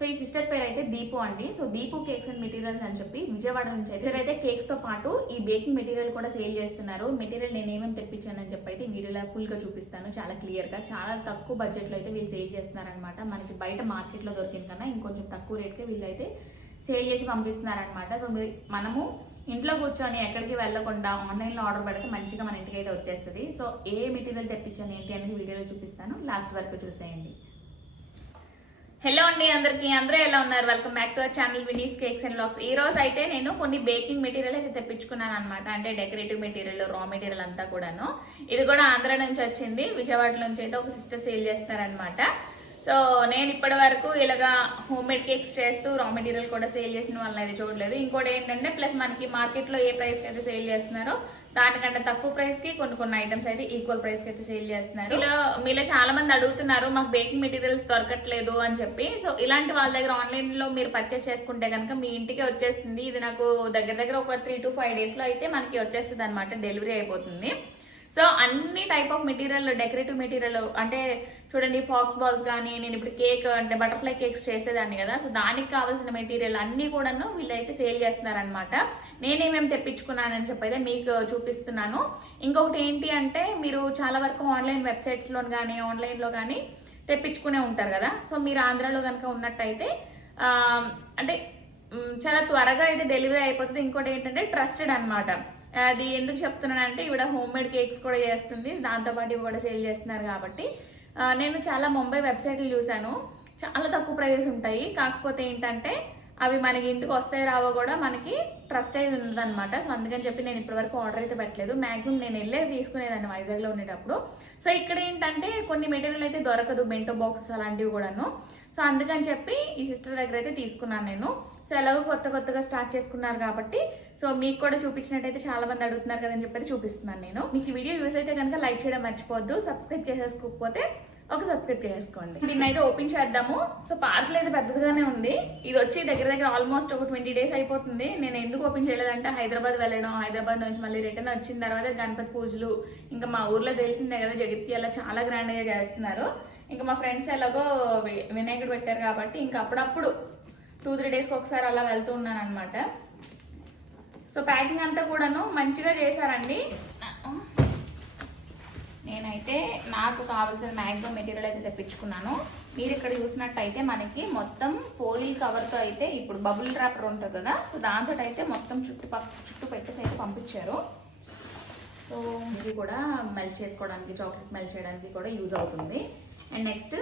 So ఈ sister పేరు అయితే దీపు అండి. So Deepu cakes and materials అని చెప్పి విజయవాడ నుంచి అయితే కేక్స్ తో పాటు ఈ బేకింగ్ మెటీరియల్ కూడా సేల్ చేస్తున్నారు. మెటీరియల్ నేను ఏమేమి తెప్పించానని చెప్పి అయితే వీడియోలో ఫుల్ గా చూపిస్తాను, చాలా క్లియర్ గా. చాలా తక్కువ బడ్జెట్ లో అయితే వీళ్ళు సేల్ చేస్తున్నారనమాట. మనకి బయట మార్కెట్ లో దొరికిన కన్నా ఇంకొంచెం తక్కువ రేట్ కి వీళ్ళు అయితే సేల్ చేసి పంపిస్తున్నారనమాట. సో మనము ఇంట్లో కూర్చొని ఎక్కడికి వెళ్లకుండా ఆన్లైన్ లో ఆర్డర్ పెడితే మంచిగా మన ఇంటికి అయితే వచ్చేస్తుంది. సో ఏ మెటీరియల్ తెప్పించాను ఏంటి అనేది వీడియోలో చూపిస్తాను, లాస్ట్ వరకు చూసేయండి. హలో అండి అందరికి, అందరూ ఎలా ఉన్నారు? Welcome back to our channel Vini's cakes and vlogs. ఈ రోజు అయితే నేను కొన్ని బేకింగ్ మెటీరియల్ అయితే తెప్పించుకున్నాను అనమాట. అంటే డెకరేటివ్ మెటీరియల్, రా మెటీరియల్ అంతా కూడాను. ఇది కూడా ఆంధ్ర నుంచి వచ్చింది, విజయవాడ నుంచి అయితే ఒక సిస్టర్ సేల్ చేస్తారనమాట. సో నేను ఇప్పటి వరకు ఇలాగా హోమ్ మేడ్ కేక్స్ చేస్తూ రా మెటీరియల్ కూడా సేల్ చేసిన వాళ్ళని అయితే చూడలేదు. ఇంకోటి ఏంటంటే ప్లస్ మనకి మార్కెట్లో ఏ ప్రైస్కి అయితే సేల్ చేస్తున్నారో దానికంటే తక్కువ ప్రైస్ కి కొన్ని ఐటమ్స్ అయితే ఈక్వల్ ప్రైస్ కి అయితే సేల్ చేస్తున్నారు. ఇలా మీలో చాలా మంది అడుగుతున్నారు మాకు బేకింగ్ మెటీరియల్స్ దొరకట్లేదు అని చెప్పి. సో ఇలాంటి వాళ్ళ దగ్గర ఆన్లైన్ లో మీరు పర్చేస్ చేసుకుంటే కనుక మీ ఇంటికి వచ్చేస్తుంది. ఇది నాకు దగ్గర ఒక 3 to 5 days లో అయితే మనకి వచ్చేస్తుంది అనమాట, డెలివరీ అయిపోతుంది. సో అన్ని type of material, decorative material అంటే చూడండి, ఫాక్స్ బాల్స్ కానీ, నేను ఇప్పుడు కేక్ అంటే బటర్ఫ్లై కేక్స్ చేసేదాన్ని కదా, సో దానికి కావాల్సిన మెటీరియల్ అన్ని కూడాను వీళ్ళైతే సేల్ చేస్తున్నారనమాట. నేనేమేమి తెప్పించుకున్నానని చెప్పి అయితే మీకు చూపిస్తున్నాను. ఇంకొకటి ఏంటి అంటే మీరు చాలా వరకు ఆన్లైన్ వెబ్సైట్స్లో కానీ ఆన్లైన్లో కానీ తెప్పించుకునే ఉంటారు కదా. సో మీరు ఆంధ్రాలో కనుక ఉన్నట్టయితే అంటే చాలా త్వరగా అయితే డెలివరీ అయిపోతుంది. ఇంకోటి ఏంటంటే ట్రస్టెడ్ అనమాట. అది ఎందుకు చెప్తున్నానంటే ఈవిడ హోమ్ మేడ్ కేక్స్ కూడా చేస్తుంది, దాంతోపాటు ఇవి కూడా సేల్ చేస్తున్నారు కాబట్టి. నేను చాలా ముంబై వెబ్సైట్లు చూశాను, చాలా తక్కువ ప్రైజెస్ ఉంటాయి. కాకపోతే ఏంటంటే అవి మనకి ఇంటికి వస్తాయి రావో కూడా మనకి ట్రస్ట్ అయితే ఉండదన్నమాట. సో అందుకని చెప్పి నేను ఇప్పటివరకు ఆర్డర్ అయితే పెట్టలేదు. మ్యాక్సిమం నేను వెళ్ళే తీసుకునేదాన్ని వైజాగ్లో ఉండేటప్పుడు. సో ఇక్కడ ఏంటంటే కొన్ని మెటీరియల్ అయితే దొరకదు, బెంటో బాక్సెస్ అలాంటివి కూడాను. సో అందుకని చెప్పి ఈ సిస్టర్ దగ్గర అయితే తీసుకున్నాను నేను. సో ఎలాగో కొత్తగా స్టార్ట్ చేసుకున్నారు కాబట్టి సో మీకు కూడా చూపించినట్టయితే చాలా మంది అడుగుతున్నారు కదని చెప్పి చూపిస్తున్నాను నేను. మీకు ఈ వీడియో యూస్ అయితే కనుక లైక్ చేయడం మర్చిపోవద్దు, సబ్స్క్రైబ్ చేసేసుకోకపోతే ఒక సబ్స్క్రైబ్ చేసుకోండి. దీన్ని అయితే ఓపెన్ చేద్దాము. సో పార్సల్ అయితే పెద్దగానే ఉంది. ఇది వచ్చి దగ్గర ఆల్మోస్ట్ ఒక 20 days అయిపోతుంది. నేను ఎందుకు ఓపెన్ చేయలేదంటే హైదరాబాద్ వెళ్ళడం, హైదరాబాద్ నుంచి మళ్ళీ రిటర్న్ వచ్చిన తర్వాత గణపతి పూజలు, ఇంకా మా ఊర్లో తెలిసిందే కదా జగిత్యాల చాలా గ్రాండ్గా చేస్తున్నారు. ఇంకా మా ఫ్రెండ్స్ ఎలాగో వినాయకుడు పెట్టారు కాబట్టి ఇంకా అప్పుడప్పుడు 2-3 daysకి ఒకసారి అలా వెళ్తూ ఉన్నాను అనమాట. సో ప్యాకింగ్ అంతా కూడాను మంచిగా చేశారండి. నేనైతే నాకు కావాల్సిన మ్యాక్సిమం మెటీరియల్ అయితే తెప్పించుకున్నాను. మీరు ఇక్కడ చూసినట్టయితే మనకి మొత్తం ఫోయిల్ కవర్తో అయితే ఇప్పుడు బబుల్ ర్యాపర్ ఉంటుంది కదా, సో దాంతో అయితే మొత్తం చుట్టూ పెట్టేసి అయితే పంపించారు. సో ఇది కూడా మెల్ట్ చేసుకోవడానికి, చాక్లెట్ మెల్ట్ చేయడానికి కూడా యూజ్ అవుతుంది. అండ్ నెక్స్ట్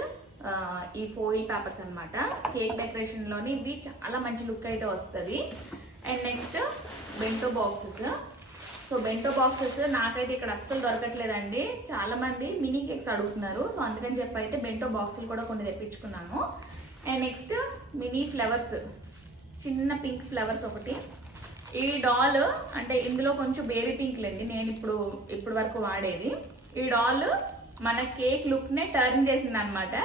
ఈ ఫోయిల్ పేపర్స్ అనమాట, కేక్ డెకరేషన్లోని ఇవి చాలా మంచి లుక్ అయితే వస్తుంది. And next bento boxes. So bento boxes నాకైతే ఇక్కడ అస్సలు దొరకట్లేదండి, చాలా మంది మినీ కేక్స్ అడుగుతున్నారు. సో అందుకని చెప్పి అయితే బెంటో బాక్సులు కూడా కొన్ని తెప్పించుకున్నాను. అండ్ నెక్స్ట్ మినీ ఫ్లవర్స్, చిన్న పింక్ ఫ్లవర్స్ ఒకటి. ఈ డాల్ అంటే ఇందులో కొంచెం బేబీ పింక్ లేండి నేను ఇప్పుడు వరకు వాడేది. ఈ డాల్ మన కేక్ లుక్ నే టర్న్ చేసింది అనమాట.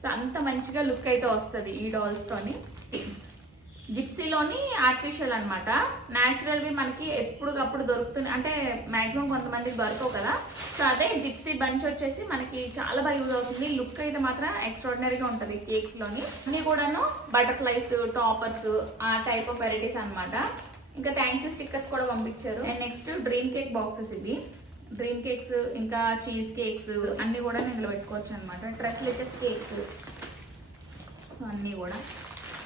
సో అంత మంచిగా లుక్ అయితే వస్తుంది ఈ డాల్స్ తోని. జిప్సీలోని ఆర్టిఫిషియల్ అనమాట, న్యాచురల్వి మనకి ఎప్పటికప్పుడు దొరుకుతుంది, అంటే మాక్సిమం కొంతమందికి దొరకవు కదా. సో అదే జిప్సీ బంచ్ వచ్చేసి మనకి చాలా బాగా యూజ్ అవుతుంది. లుక్ అయితే మాత్రం ఎక్స్ట్రాడినరీగా ఉంటుంది కేక్స్ లోని. అన్ని కూడాను బటర్ఫ్లైస్, టాపర్స్, ఆ టైప్ ఆఫ్ వెరైటీస్ అనమాట. ఇంకా థ్యాంక్ యూ స్టిక్కర్స్ కూడా పంపించారు. And next dream cake boxes. ఇవి డ్రీమ్ కేక్స్, ఇంకా చీజ్ కేక్స్ అన్ని కూడా నేను పెట్టుకోవచ్చు అనమాట. ట్రెస్లెచెస్ కేక్స్, సో అన్నీ కూడా.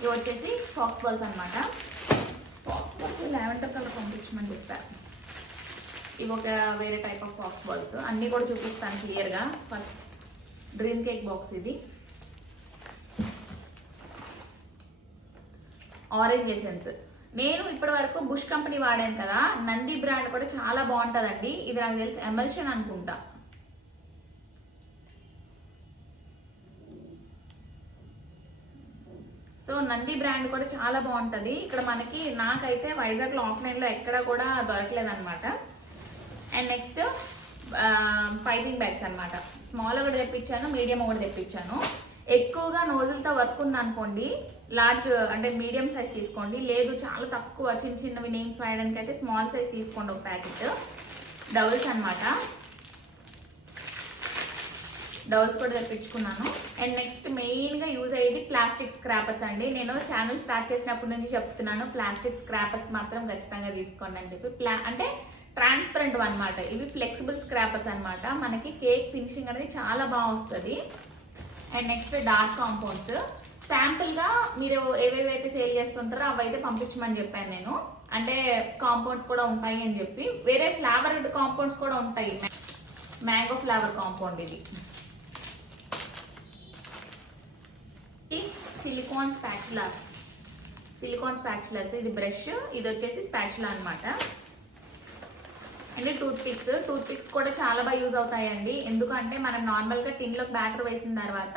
ఇవి వచ్చేసి ఫాక్స్ బాల్స్ అనమాట. ఫాక్స్ బాల్స్ లావెండర్ కలర్ పంపించమని చెప్పారు. ఇవి ఒక వేరే టైప్ ఆఫ్ ఫాక్స్ బాల్స్, అన్నీ కూడా చూపిస్తాను క్లియర్గా. ఫస్ట్ డ్రీమ్ కేక్ బాక్స్, ఇది ఆరెంజ్ ఎసెన్స్. నేను ఇప్పటి వరకు బుష్ కంపెనీ వాడాను కదా, నంది బ్రాండ్ కూడా చాలా బాగుంటుందండి. ఇది నాకు తెలిసి ఎమల్షన్ అనుకుంటా. సో నంది బ్రాండ్ కూడా చాలా బాగుంటుంది. ఇక్కడ మనకి నాకైతే వైజాగ్లో ఆఫ్లైన్లో ఎక్కడ కూడా దొరకలేదు అనమాట. అండ్ నెక్స్ట్ పైపింగ్ బ్యాగ్స్ అనమాట. స్మాల్ ఒకటి తెప్పించాను, మీడియం ఒకటి తెప్పించాను. ఎక్కువగా నోజులతో వర్క్ ఉందనుకోండి లార్జ్ అంటే మీడియం సైజ్ తీసుకోండి, లేదు చాలా తక్కువ చిన్నవి నేమ్స్ రాయడానికి అయితే స్మాల్ సైజ్ తీసుకోండి ఒక ప్యాకెట్. డబుల్స్ అనమాట. డౌల్స్ కూడా తెప్పించుకున్నాను. అండ్ నెక్స్ట్ మెయిన్గా యూజ్ అయ్యేది ప్లాస్టిక్ స్క్రాపర్స్ అండి. నేను ఛానల్ స్టార్ట్ చేసినప్పటి నుంచి చెప్తున్నాను ప్లాస్టిక్ స్క్రాపర్స్ మాత్రం ఖచ్చితంగా తీసుకోండి అని చెప్పి. అంటే ట్రాన్స్పరెంట్ అనమాట, ఇవి ఫ్లెక్సిబుల్ స్క్రాపర్స్ అనమాట. మనకి కేక్ ఫినిషింగ్ అనేది చాలా బాగా వస్తుంది. అండ్ నెక్స్ట్ డార్క్ కాంపౌండ్స్, శాంపుల్గా మీరు ఏవేవైతే సేల్ చేస్తుంటారో అవైతే పంపించమని చెప్పాను నేను. అంటే కాంపౌండ్స్ కూడా ఉంటాయి అని చెప్పి. వేరే ఫ్లేవర్డ్ కాంపౌండ్స్ కూడా ఉంటాయి. మ్యాంగో ఫ్లేవర్ కాంపౌండ్ ఇది. సిలికాన్ స్పాచులాస్ ఇది బ్రష్, ఇది వచ్చేసి స్పాచులా అనమాట. అండ్ టూత్ పిక్స్ కూడా చాలా బాగా యూజ్ అవుతాయండి. ఎందుకంటే మనం నార్మల్గా టిన్లోకి బ్యాటర్ వేసిన తర్వాత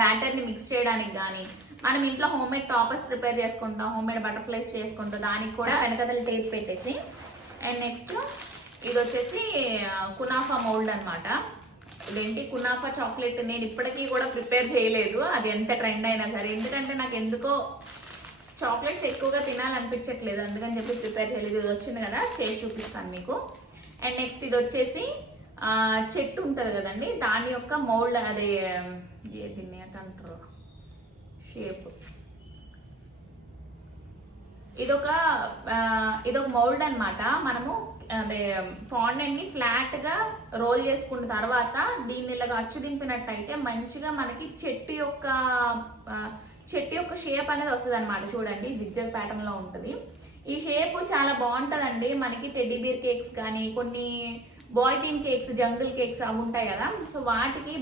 బ్యాటర్ని మిక్స్ చేయడానికి కానీ, మనం ఇంట్లో హోమ్ మేడ్ టాపర్స్ ప్రిపేర్ చేసుకుంటాం, హోమ్ మేడ్ బటర్ఫ్లైస్ చేసుకుంటాం, దానికి కూడా వెనకదల టేప్ పెట్టేసి. అండ్ నెక్స్ట్ ఇది వచ్చేసి కునాఫా మౌల్డ్ అనమాట. ఇదేంటి కునాఫా చాక్లెట్, నేను ఇప్పటికీ కూడా ప్రిపేర్ చేయలేదు, అది ఎంత ట్రెండ్ అయినా సరే. ఎందుకంటే నాకు ఎందుకో చాక్లెట్స్ ఎక్కువగా తినాలనిపించట్లేదు, అందుకని చెప్పి ప్రిపేర్ చేయలేదు. ఇది వచ్చింది కదా, చేసి చూపిస్తాను మీకు. అండ్ నెక్స్ట్ ఇది వచ్చేసి చెట్టు ఉంటుంది కదండి, దాని యొక్క మౌల్డ్, అదే దీన్ని అంటారు షేప్. ఇదొక మౌల్డ్ అనమాట. మనము అదే ఫాండెంట్ ని ఫ్లాట్ గా రోల్ చేసుకున్న తర్వాత దీన్ని ఇలాగా అచ్చు దింపినట్టయితే మంచిగా మనకి చెట్టు యొక్క షేప్ అనేది వస్తుంది అనమాట. చూడండి, జిగ్జాగ్ ప్యాటర్న్ లో ఉంటుంది. ఈ షేప్ చాలా బాగుంటుందండి. మనకి టెడ్డీ బీర్ కేక్స్ కానీ, కొన్ని boy theme cakes, jungle cakes అవి ఉంటాయి కదా, సో వాటికి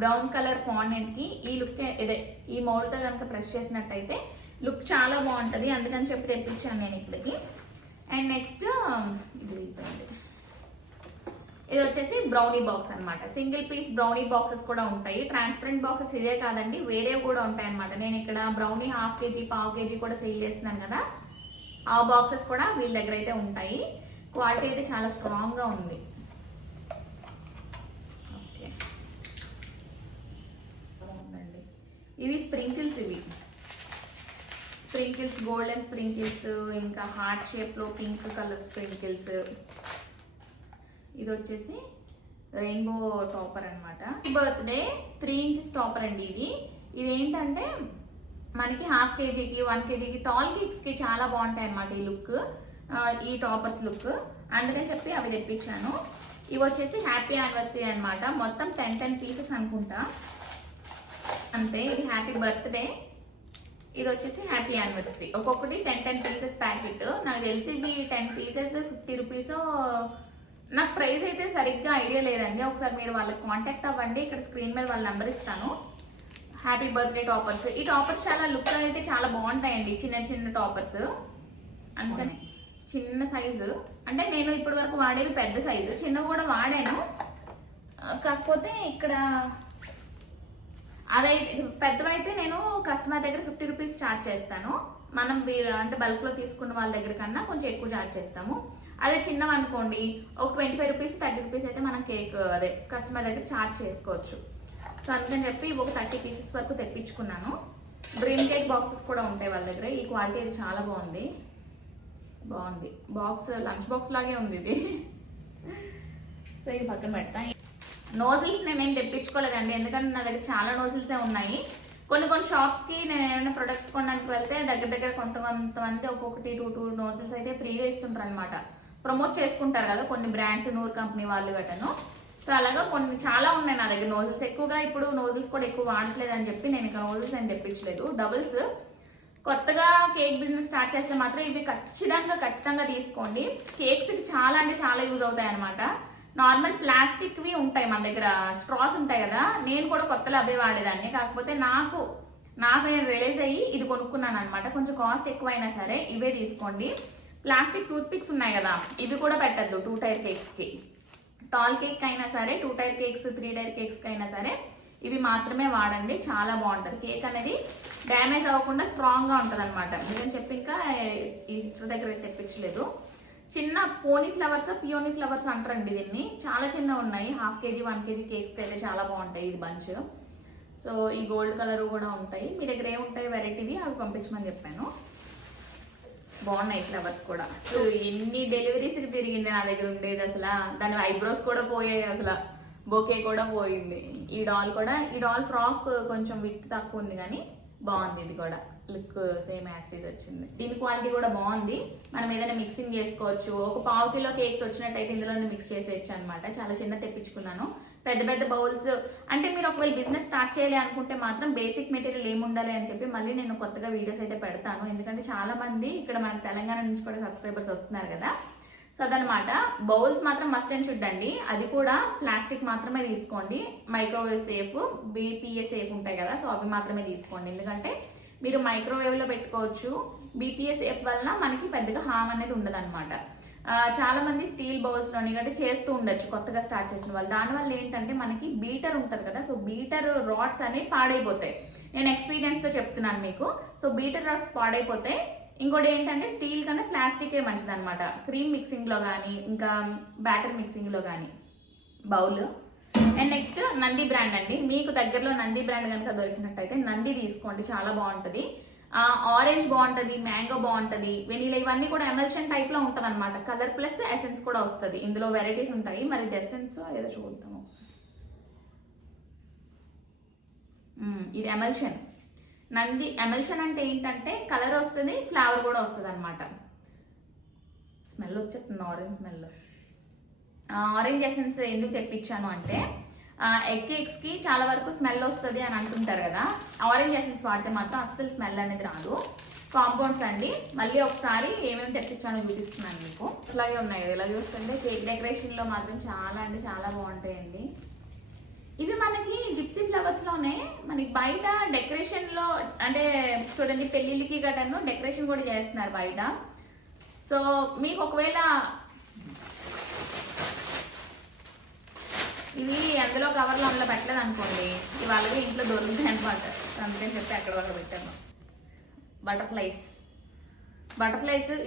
బ్రౌన్ కలర్ ఫాండెంట్ కి ఈ లుక్, ఈ మౌల్డ్ తో కనుక ప్రెస్ చేసినట్టయితే లుక్ చాలా బాగుంటుంది. అందుకని చెప్పి తెప్పించాను నేను ఇక్కడికి. అండ్ నెక్స్ట్ ఇది వచ్చేసి బ్రౌనీ బాక్స్ అనమాట. సింగిల్ పీస్ బ్రౌనీ బాక్సెస్ కూడా ఉంటాయి. ట్రాన్స్పరెంట్ బాక్సెస్ ఇదే కాదండి, వేరే కూడా ఉంటాయి అనమాట. నేను ఇక్కడ బ్రౌనీ 1/2 kg, 1/4 kg కూడా సేల్ చేస్తున్నాను కదా, ఆ బాక్సెస్ కూడా వీళ్ళ దగ్గర అయితే ఉంటాయి. క్వాలిటీ అయితే చాలా స్ట్రాంగ్ గా ఉంది. ఓకే, ఇవి స్ప్రింకిల్స్, గోల్డెన్ స్ప్రింకిల్స్, ఇంకా హార్ట్ షేప్ లో పింక్ కలర్ స్ప్రింకిల్స్. ఇది వచ్చేసి రెయిన్బో టాపర్ అనమాట. బర్త్డే 3 inches టాపర్ అండి. ఇది ఏంటంటే మనకి 1/2 kgకి, 1 kgకి టాల్ కేక్స్ కి చాలా బాగుంటాయి అనమాట ఈ లుక్, ఈ టాపర్స్ లుక్. అందుకని చెప్పి అవి తెప్పించాను. ఇవి వచ్చేసి హ్యాపీ యానివర్సరీ అనమాట. మొత్తం 10 పీసెస్ అనుకుంటా అంతే. ఇది హ్యాపీ బర్త్డే, ఇది వచ్చేసి హ్యాపీ యానివర్సరీ. ఒక్కొక్కటి 10 పీసెస్ ప్యాకెట్. నాకు తెలిసి ఇది 10 పీసెస్ 50 రూపీస్. నాకు ప్రైస్ అయితే సరిగ్గా ఐడియా లేదండి, ఒకసారి మీరు వాళ్ళకి కాంటాక్ట్ అవ్వండి. ఇక్కడ స్క్రీన్ మీద వాళ్ళ నెంబర్ ఇస్తాను. Happy birthday toppers. ఈ టాపర్స్ చాలా లుక్ అయితే చాలా బాగుంటాయండి, చిన్న టాపర్స్. అందుకని చిన్న సైజు, అంటే నేను ఇప్పటి వరకు వాడేవి పెద్ద సైజు, చిన్నవి కూడా వాడాను. కాకపోతే ఇక్కడ అదైతే పెద్దవైతే నేను కస్టమర్ దగ్గర 50 రూపీస్ ఛార్జ్ చేస్తాను. మనం అంటే బల్క్ లో తీసుకున్న వాళ్ళ దగ్గర కన్నా కొంచెం ఎక్కువ ఛార్జ్ చేస్తాము. అదే చిన్నవి అనుకోండి, ఒక 25 రూపీస్, 30 రూపీస్ అయితే మనం కేక్ కస్టమర్ దగ్గర ఛార్జ్ చేసుకోవచ్చు. సో అందుకని చెప్పి ఒక 30 పీసెస్ వరకు తెప్పించుకున్నాను. డ్రీమ్ కేక్ బాక్సెస్ కూడా ఉంటాయి వాళ్ళ దగ్గర. ఈ క్వాలిటీ అయితే చాలా బాగుంది. బాక్స్ లంచ్ బాక్స్ లాగే ఉంది ఇది. సో ఇది పక్కన పెడతా. నోజిల్స్ నేనేం తెప్పించుకోలేదండి, ఎందుకంటే నా దగ్గర చాలా నోజిల్సే ఉన్నాయి. కొన్ని షాప్స్కి నేను ఏమైనా ప్రొడక్ట్స్ కొనడానికి వెళ్తే దగ్గర కొంతమంది ఒక్కొక్కటి 2 నోజిల్స్ అయితే ఫ్రీగా ఇస్తుంటారు అనమాట. ప్రమోట్ చేసుకుంటారు కదా కొన్ని బ్రాండ్స్, నూరు కంపెనీ వాళ్ళు గట్టను. సో అలాగా కొన్ని చాలా ఉన్నాయి నా దగ్గర నోజిల్స్. ఎక్కువగా ఇప్పుడు నోజిల్స్ కూడా ఎక్కువ వాడట్లేదు అని చెప్పి నేను ఇంకా నోజిల్స్ ఏం తెప్పించలేదు. డబుల్స్ కొత్తగా కేక్ బిజినెస్ స్టార్ట్ చేస్తే మాత్రం ఇవి ఖచ్చితంగా తీసుకోండి. కేక్స్కి చాలా అంటే చాలా యూజ్ అవుతాయి అనమాట. నార్మల్ ప్లాస్టిక్వి ఉంటాయి మన దగ్గర, స్ట్రాస్ ఉంటాయి కదా, నేను కూడా కొత్తలో అవే వాడేదాన్ని. కాకపోతే నాకు నేను రిలీజ్ అయ్యి ఇది కొనుక్కున్నాను అనమాట. కొంచెం కాస్ట్ ఎక్కువైనా సరే ఇవే తీసుకోండి. ప్లాస్టిక్ టూత్ పిక్స్ ఉన్నాయి కదా, ఇవి కూడా పెట్టద్దు 2 టైర్ కేక్స్కి. టాల్ కేక్ అయినా సరే, 2 టైర్ కేక్స్, 3 టైర్ కేక్స్కి అయినా సరే ఇవి మాత్రమే వాడండి. చాలా బాగుంటుంది. కేక్ అనేది డ్యామేజ్ అవ్వకుండా స్ట్రాంగ్గా ఉంటుంది అనమాట. నేను చెప్పి ఇంకా ఈ సిస్టర్ దగ్గర తెప్పించలేదు. చిన్న పోనీ ఫ్లవర్స్, పియోనీ ఫ్లవర్స్ అంటారండి దీన్ని. చాలా చిన్న ఉన్నాయి. 1/2 kg, 1 kg కేక్స్ అయితే చాలా బాగుంటాయి ఇది బంచ్. సో ఈ గోల్డ్ కలర్ కూడా ఉంటాయి. మీ దగ్గర ఏముంటాయి వెరైటీవి అవి పంపించమని చెప్పాను. బాగున్నాయి ఫ్లవర్స్ కూడా. సో ఎన్ని డెలివరీస్కి తిరిగింది నా దగ్గర ఉండేది అసలు. దాని ఐబ్రోస్ కూడా పోయాయి అసలు. బొకే కూడా పోయింది. ఈ డాల్ ఫ్రాక్ కొంచెం విత్ తక్కువ ఉంది కానీ బాగుంది. ఇది కూడా లుక్ సేమ్ యాస్టీస్ వచ్చింది. దీని క్వాలిటీ కూడా బాగుంది. మనం ఏదైనా మిక్సింగ్ చేసుకోవచ్చు. ఒక 1/2 కిలో కేక్స్ వచ్చినట్టయితే ఇందులోనే మిక్స్ చేసేయచ్చు అనమాట. చాలా చిన్న తెప్పించుకున్నాను. పెద్ద పెద్ద బౌల్స్ అంటే మీరు ఒకవేళ బిజినెస్ స్టార్ట్ చేయాలి అనుకుంటే మాత్రం బేసిక్ మెటీరియల్ ఏముండాలి అని చెప్పి మళ్ళీ నేను కొత్తగా వీడియోస్ అయితే పెడతాను. ఎందుకంటే చాలా మంది ఇక్కడ మనకి తెలంగాణ నుంచి కూడా సబ్స్క్రైబర్స్ వస్తున్నారు కదా. సో అదనమాట. బౌల్స్ మాత్రం మస్ట్ అండ్ షుడ్ అండి. అది కూడా ప్లాస్టిక్ మాత్రమే తీసుకోండి. మైక్రోవేవ్ సేఫ్, బీపీఏ సేఫ్ ఉంటాయి కదా, సో అవి మాత్రమే తీసుకోండి. ఎందుకంటే మీరు మైక్రోవేవ్ లో పెట్టుకోవచ్చు. బీపీఏ సేఫ్ వలన మనకి పెద్దగా హామ్ అనేది ఉండదు అనమాట. చాలా మంది స్టీల్ బౌల్స్ లోని గట్రా చేస్తూ ఉండొచ్చు కొత్తగా స్టార్ట్ చేసిన వాళ్ళు. దానివల్ల ఏంటంటే మనకి బీటర్ ఉంటుంది కదా, సో బీటర్ రాడ్స్ అనేవి పాడైపోతాయి. నేను ఎక్స్పీరియన్స్ తో చెప్తున్నాను మీకు. సో బీటర్ రాడ్స్ పాడైపోతాయి. ఇంకోటి ఏంటంటే స్టీల్ కన్నా ప్లాస్టికే మంచిది అనమాట. క్రీమ్ మిక్సింగ్ లో కానీ ఇంకా బ్యాటర్ మిక్సింగ్ లో కానీ bowl. And next Nandi brand అండి. మీకు దగ్గరలో నంది బ్రాండ్ కనుక దొరికినట్టయితే నంది తీసుకోండి, చాలా బాగుంటది. ఆరెంజ్ బాగుంటది, మ్యాంగో బాగుంటది, వెనీలా ఇవన్నీ కూడా ఎమల్షన్ టైప్ లో ఉంటది అనమాట. కలర్ ప్లస్ ఎసెన్స్ కూడా వస్తుంది. ఇందులో వెరైటీస్ ఉంటాయి. మరి ఇది ఎసెన్స్ ఏదో చూద్దాం ఒకసారి. ఇది ఎమల్షన్. నంది ఎమల్షన్ అంటే ఏంటంటే కలర్ వస్తుంది, ఫ్లేవర్ కూడా వస్తుంది అనమాట. స్మెల్ వచ్చేస్తుంది, ఆరెంజ్ స్మెల్. ఆరెంజ్ ఎసెన్స్ ఎందుకు తెప్పించాను అంటే ఎగ్ కేక్స్ కి చాలా వరకు స్మెల్ వస్తుంది అని అంటుంటారు కదా. ఆరెంజ్ ఎసెన్స్ వాడితే మాత్రం అస్సలు స్మెల్ అనేది రాదు. కాంపౌండ్స్ అండి. మళ్ళీ ఒకసారి ఏమేమి తెప్పించానో చూపిస్తున్నాను మీకు. ఇలాగే ఉన్నాయి. ఇలా చూస్తుంటే కేక్ డెకరేషన్ లో మాత్రం చాలా అంటే చాలా బాగుంటాయండి. ఇవి మనకి జిప్సీ ఫ్లవర్స్ లోనే మనకి బయట డెకరేషన్ లో అంటే చూడండి పెళ్లిళ్ళకి గటను డెకరేషన్ కూడా చేస్తున్నారు బయట. సో మీకు ఒకవేళ ఇవి అందులో కవర్లో అందులో పెట్టలేదు అనుకోండి, ఇవాళ ఇంట్లో దొరుకుతాయి అనమాట. అందుకని చెప్పి అక్కడ వాళ్ళు పెట్టాను. బటర్ఫ్లైస్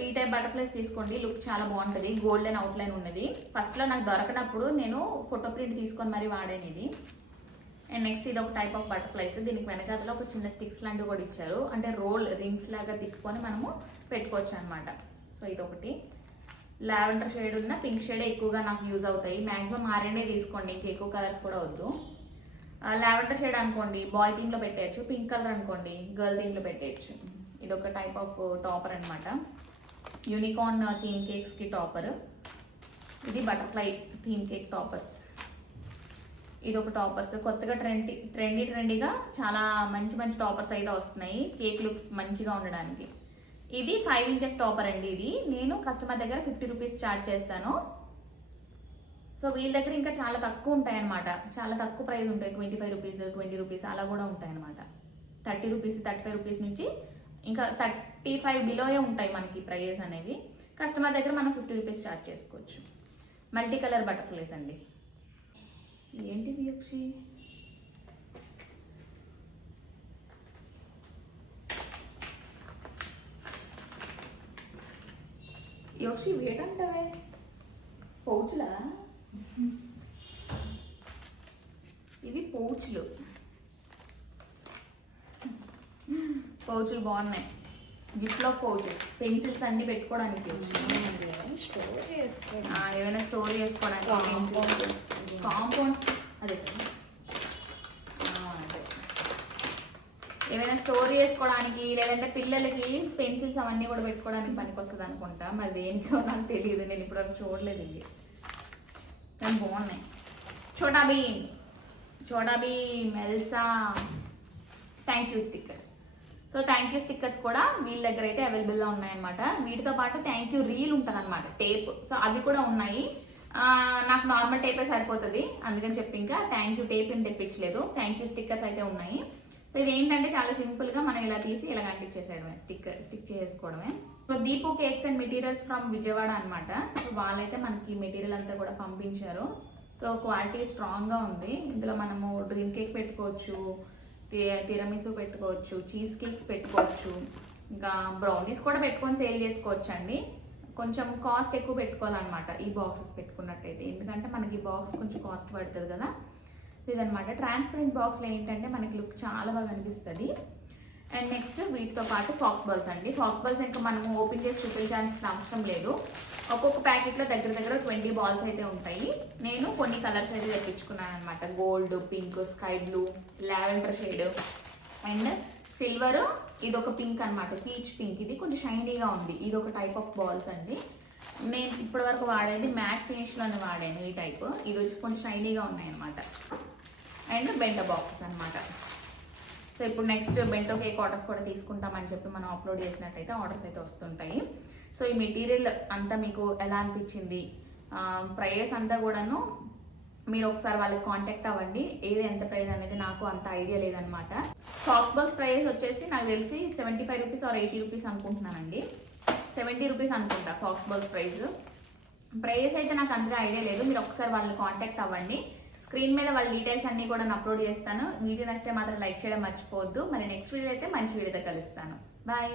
ఈ టైప్ బటర్ఫ్లైస్ తీసుకోండి. లుక్ చాలా బాగుంటుంది. గోల్డెన్ అవుట్లైన్ ఉన్నది. ఫస్ట్లో నాకు దొరకనప్పుడు నేను ఫోటో ప్రింట్ తీసుకొని మరీ వాడాను ఇది. అండ్ నెక్స్ట్ ఇది ఒక టైప్ ఆఫ్ బటర్ఫ్లైస్. దీనికి వెనకాలలో ఒక చిన్న స్టిక్స్ లాంటివి కూడా ఇచ్చారు. అంటే రోల్ రింగ్స్ లాగా తిప్పుకొని మనము పెట్టుకోవచ్చు అనమాట. సో ఇదొకటి. లావెండర్ షేడ్ ఉన్న పింక్ షేడ్ ఎక్కువగా నాకు యూజ్ అవుతాయి. మ్యాక్సిమం ఆరెండే తీసుకోండి, ఇంకా ఎక్కువ కలర్స్ కూడా వద్దు. లావెండర్ షేడ్ అనుకోండి బాయ్ థీమ్ లో పెట్టేయచ్చు. పింక్ కలర్ అనుకోండి గర్ల్ థీమ్ లో పెట్టేయచ్చు. ఇది ఒక టైప్ ఆఫ్ టాపర్ అనమాట. యూనికార్న్ థీమ్ కేక్స్ కి టాపర్. ఇది బటర్ఫ్లై థీమ్ కేక్ టాపర్స్. ఇది ఒక టాపర్స్. కొత్తగా ట్రెండీగా చాలా మంచి మంచి టాపర్స్ అయితే వస్తున్నాయి కేక్ లుక్స్ మంచిగా ఉండడానికి. ఇది 5 ఇంచెస్ టాపర్ అండి. ఇది నేను కస్టమర్ దగ్గర 50 రూపీస్ ఛార్జ్ చేస్తాను. సో వీళ్ళ దగ్గర ఇంకా చాలా తక్కువ ఉంటాయి అనమాట. చాలా తక్కువ ప్రైస్ ఉంటాయి. 25 రూపీస్, 20 రూపీస్ అలా కూడా ఉంటాయి అనమాట. 30 రూపీస్, 35 రూపీస్ నుంచి ఇంకా 35 బిలోయే ఉంటాయి మనకి ప్రైజెస్ అనేవి. కస్టమర్ దగ్గర మనం 50 రూపీస్ ఛార్జ్ చేసుకోవచ్చు. మల్టీ కలర్ బటర్ఫ్లైస్ అండి. ఏంటిది యక్షి? యక్షి వేటంటావే పౌచ్లా? ఇవి పౌచ్లు బాగున్నాయి. జిప్లో పౌచెస్, పెన్సిల్స్ అన్ని పెట్టుకోవడానికి, ఏమైనా స్టోర్ చేసుకోవడానికి, కాంపౌండ్స్ అదే ఏమైనా స్టోర్ చేసుకోవడానికి, లేదంటే పిల్లలకి పెన్సిల్స్ అవన్నీ కూడా పెట్టుకోవడానికి పనికి వస్తుంది అనుకుంటా. మరి దేనికో నాకు తెలియదు, నేను ఇప్పుడు చూడలేదు. ఇవి కానీ బాగున్నాయి. Chhota Bheem, Elsa thank you stickers. So thank you stickers కూడా వీళ్ళ దగ్గర అయితే అవైలబుల్గా ఉన్నాయన్నమాట. వీటితో పాటు థ్యాంక్ యూ రీల్ ఉంటుంది అనమాట, టేప్. సో అవి కూడా ఉన్నాయి. నాకు నార్మల్ టేపే సరిపోతుంది, అందుకని చెప్పి ఇంకా థ్యాంక్ యూ టేప్ ఏం తెప్పించలేదు. థ్యాంక్ యూ స్టిక్కర్స్ అయితే ఉన్నాయి. సో ఇది ఏంటంటే చాలా సింపుల్ గా మనం ఇలా తీసి ఇలా అంటించేసేయడమే, స్టిక్ చేసుకోవడమే. So Deepu cakes and materials from Vijayawada అనమాట. సో వాళ్ళైతే మనకి మెటీరియల్ అంతా కూడా పంపించారు. సో క్వాలిటీ స్ట్రాంగ్ గా ఉంది. ఇందులో మనము డ్రీమ్ కేక్ పెట్టుకోవచ్చు, తిరమిసు పెట్టుకోవచ్చు, చీజ్ కేక్స్ పెట్టుకోవచ్చు, ఇంకా బ్రౌనీస్ కూడా పెట్టుకొని సేల్ చేసుకోవచ్చు అండి. కొంచెం కాస్ట్ ఎక్కువ పెట్టుకోవాలన్నమాట ఈ బాక్సెస్ పెట్టుకున్నట్టయితే, ఎందుకంటే మనకి ఈ బాక్స్ కొంచెం కాస్ట్ పడుతుంది కదా. సో ఇదనమాట. ట్రాన్స్పరెంట్ బాక్స్లో ఏంటంటే మనకి లుక్ చాలా బాగా అనిపిస్తుంది. అండ్ నెక్స్ట్ వీటితో పాటు ఫాక్స్ బాల్స్ అండి. ఫాక్స్ బాల్స్ ఇంకా మనము ఓపెన్ చేసి చూపించాల్సిన అవసరం లేదు. ఒక్కొక్క ప్యాకెట్లో దగ్గర 20 బాల్స్ అయితే ఉంటాయి. నేను కొన్ని కలర్స్ అయితే తెప్పించుకున్నాను అనమాట. Gold, pink, sky blue, lavender shade and silver. ఇది ఒక పింక్ అనమాట, పీచ్ పింక్. ఇది కొంచెం షైనీగా ఉంది. ఇది ఒక టైప్ ఆఫ్ బాల్స్ అండి. నేను ఇప్పటి వరకు వాడేది మ్యాట్ ఫినిష్లోనే వాడాను ఈ టైప్. ఇది వచ్చి కొంచెం షైనీగా ఉన్నాయి అనమాట. అండ్ బెంటో బాక్సెస్ అనమాట. సో ఇప్పుడు నెక్స్ట్ బెంటో కేక్ ఆర్డర్స్ కూడా తీసుకుంటామని చెప్పి మనం అప్లోడ్ చేసినట్టయితే ఆర్డర్స్ అయితే వస్తుంటాయి. సో ఈ మెటీరియల్ అంతా మీకు ఎలా అనిపించింది, ప్రైస్ అంతా కూడాను మీరు ఒకసారి వాళ్ళకి కాంటాక్ట్ అవ్వండి. ఏది ఎంత ప్రైస్ అనేది నాకు అంత ఐడియా లేదనమాట. ఫాక్స్ బాక్స్ ప్రైస్ వచ్చేసి నాకు తెలిసి 75 రూపీస్ ఆర్ 80 రూపీస్ అనుకుంటున్నానండి. 70 రూపీస్ అనుకుంటా ఫాక్స్ బాక్స్ ప్రైస్ అయితే నాకు అంతగా ఐడియా లేదు. మీరు ఒకసారి వాళ్ళని కాంటాక్ట్ అవ్వండి. స్క్రీన్ మీద వాళ్ళ డీటెయిల్స్ అన్ని కూడా నేను అప్లోడ్ చేస్తాను. వీడియో నచ్చితే మాత్రం లైక్ చేయడం మర్చిపోవద్దు. మరి నెక్స్ట్ వీడియో అయితే మంచి వీడియోతో కలుస్తాను. బాయ్.